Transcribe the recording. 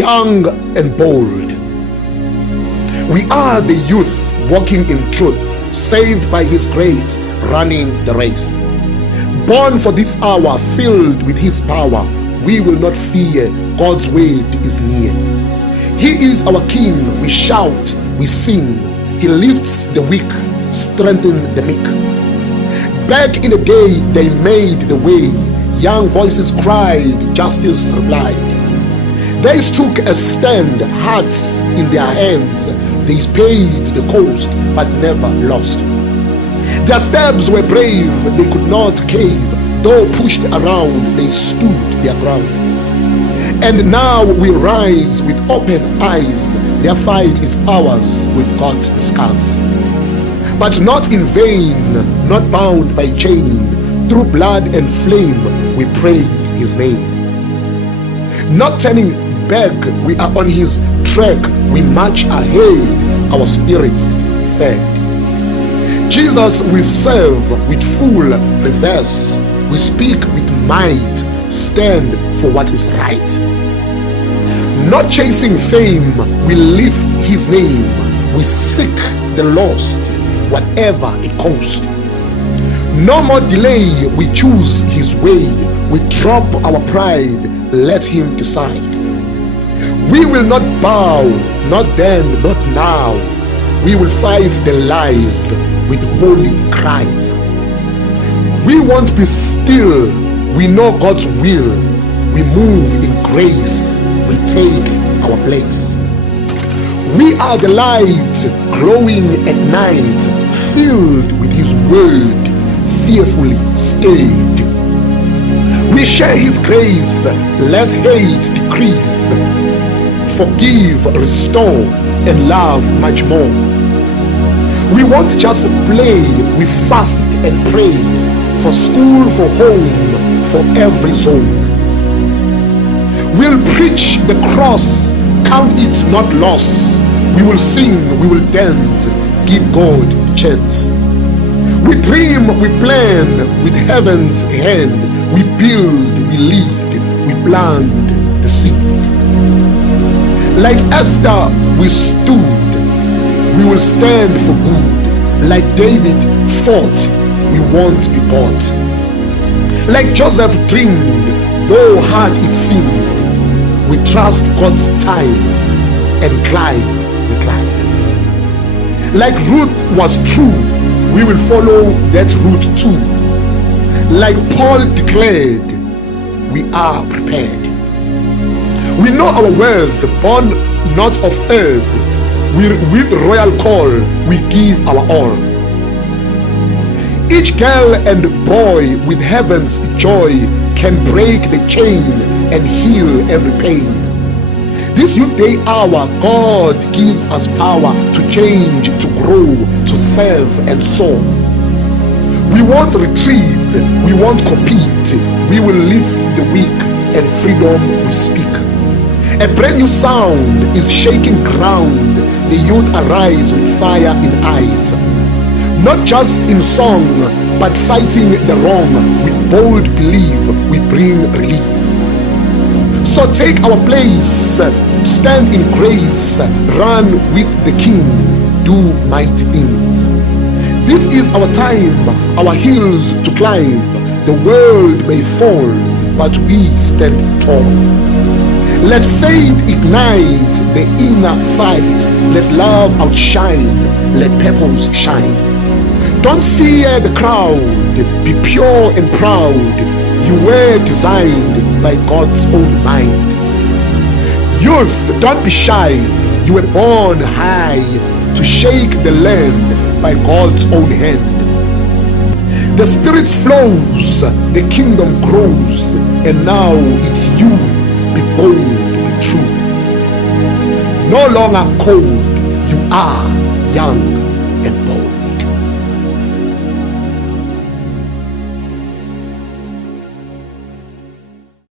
young and bold. We are the youth walking in truth, saved by His grace, running the race. Born for this hour, filled with His power, we will not fear, God's word is near. He is our King, we shout, we sing. He lifts the weak, strengthens the meek. Back in the day, they made the way. Young voices cried, justice replied. They took a stand, hearts in their hands. They paid the cost, but never lost. Their steps were brave, they could not cave. Though pushed around, they stood their ground. And now we rise with open eyes. Their fight is ours, we've got the scars. But not in vain, not bound by chain. Through blood and flame, we praise His name. Not turning back, we are on His track. We march ahead, our spirits fed. Jesus we serve with full reverse. We speak with might, stand for what is right. Not chasing fame, we lift His name. We seek the lost, whatever it costs. No more delay, we choose His way. We drop our pride, let Him decide. We will not bow, not then, not now. We will fight the lies with holy cries. We won't be still, we know God's will. We move in grace, we take our place. We are the light, glowing at night, filled with His word, fearfully stayed. We share His grace, let hate decrease. Forgive, restore, and love much more. We won't just play, we fast and pray. For school, for home, for every zone. We'll preach the cross, count it not loss. We will sing, we will dance, give God the chance. We dream, we plan with heaven's hand. We build, we lead, we plant the seed. Like Esther, we stood, we will stand for good. Like David fought, we won't be bought. Like Joseph dreamed, though hard it seemed, we trust God's time and climb, we climb. Like Ruth was true, we will follow that route too. Like Paul declared, we are prepared. We know our worth, born not of earth. With royal call, we give our all. Each girl and boy with heaven's joy can break the chain and heal every pain. This youth day hour, God gives us power to change, to grow, to serve and soar. We won't retreat, we won't compete. We will lift the weak and freedom we speak. A brand new sound is shaking ground. The youth arise with fire in eyes. Not just in song, but fighting the wrong. With bold belief, we bring relief. So take our place, stand in grace, run with the King, do mighty things. This is our time, our hills to climb. The world may fall, but we stand tall. Let faith ignite the inner fight. Let love outshine, let purpose shine. Don't fear the crowd, be pure and proud. You were designed by God's own mind. Youth, don't be shy. You were born high to shake the land by God's own hand. The Spirit flows, the kingdom grows, and now it's you. Be bold, be true. No longer cold, you are young and bold.